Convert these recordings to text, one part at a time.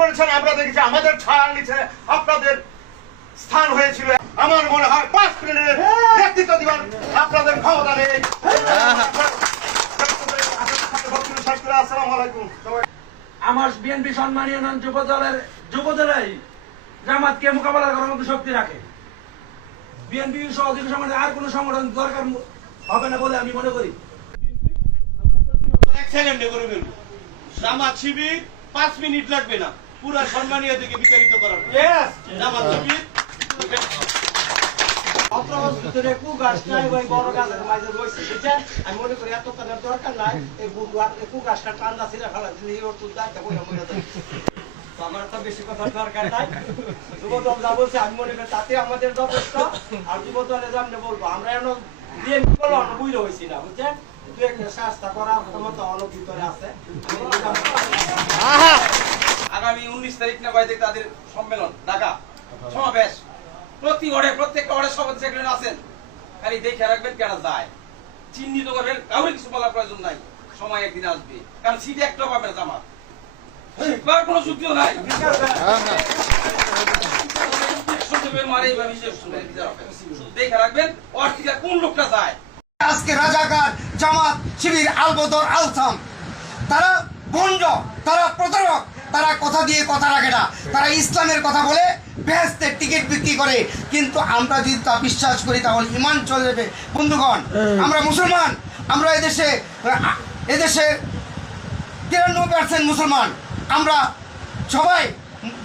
অফিসে আপনাদের স্থান হয়েছিল। আমার মনে হয় পাঁচ মিনিটের নেতৃত্ব দিবার আপনাদের ক্ষমতা নেই। আসসালামু আলাইকুম সবাই আমার বিএনপি সম্মানীয় নন যুব দলের যুব দলাই জামাতকে মোকাবেলা করার মতো শক্তি রাখে। বিএনপি সহযোগী সমাজে আর কোনো সংগঠন দরকার হবে না বলে আমি মনে করি। জামাত শিবির পাঁচ মিনিট লাগবে না। পুরা সম্মানীয় থেকে বিতাড়িত করার আমি মনে করি এত দরকার নাই এই ফেলা দিলে আমার তো বেশি দরকার নাই। যুবদল যা বলছে আমি মনে করি তাতে আমাদের যথেষ্ট। আর যুবদলে জানলে বলব আমরা দিয়ে বলো বুঝলে হয়েছি না বুঝছেন দু একটা শাস্তা করার ক্ষমতা অনেক ভিতরে আছে। আগামী উনিশ তারিখ না বাইরে তাদের সম্মেলন, ঢাকা। সমাবেশ। প্রতি ওয়ার্ডে, প্রত্যেকটা ওয়ার্ডে সভাপতি সেক্রেটারি আছেন। খালি দেখে রাখবেন কেন যায়। চিহ্নিত করবেন, কাউরে কিছু বলার প্রয়োজন নাই। সময় একদিন আসবে। কারণ সিটে একটা পাবে জামাত শিখবার কোনো নাই। দেখে রাখবেন ওর থেকে কোন লোকটা যায়। আজকে রাজাকার, জামাত, শিবির, আলবদর, আলসাম। তারা বন্ড তারা প্রতারক। তারা কথা দিয়ে কথা রাখে না। তারা ইসলামের কথা বলে বেহেস্তের টিকিট বিক্রি করে। কিন্তু আমরা যদি তা বিশ্বাস করি তাহলে ইমান চলে যাবে। বন্ধুগণ আমরা মুসলমান আমরা এদেশে এদেশে তিরানব্বই পার্সেন্ট মুসলমান। আমরা সবাই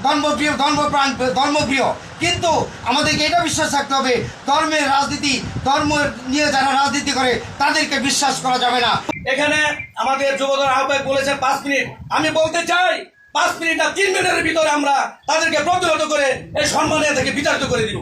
ধর্মপ্রিয় ধর্মপ্রাণ ধর্মপ্রিয়। কিন্তু আমাদেরকে এটা বিশ্বাস রাখতে হবে ধর্মের রাজনীতি ধর্ম নিয়ে যারা রাজনীতি করে তাদেরকে বিশ্বাস করা যাবে না। এখানে আমাদের যুবদল আহ্বায়ক বলেছে পাঁচ মিনিট। আমি বলতে চাই পাঁচ মিনিট না তিন মিনিটের ভিতরে আমরা তাদেরকে প্রতিহত করে এই সম্মানীয় থেকে বিতাড়িত করে দিব।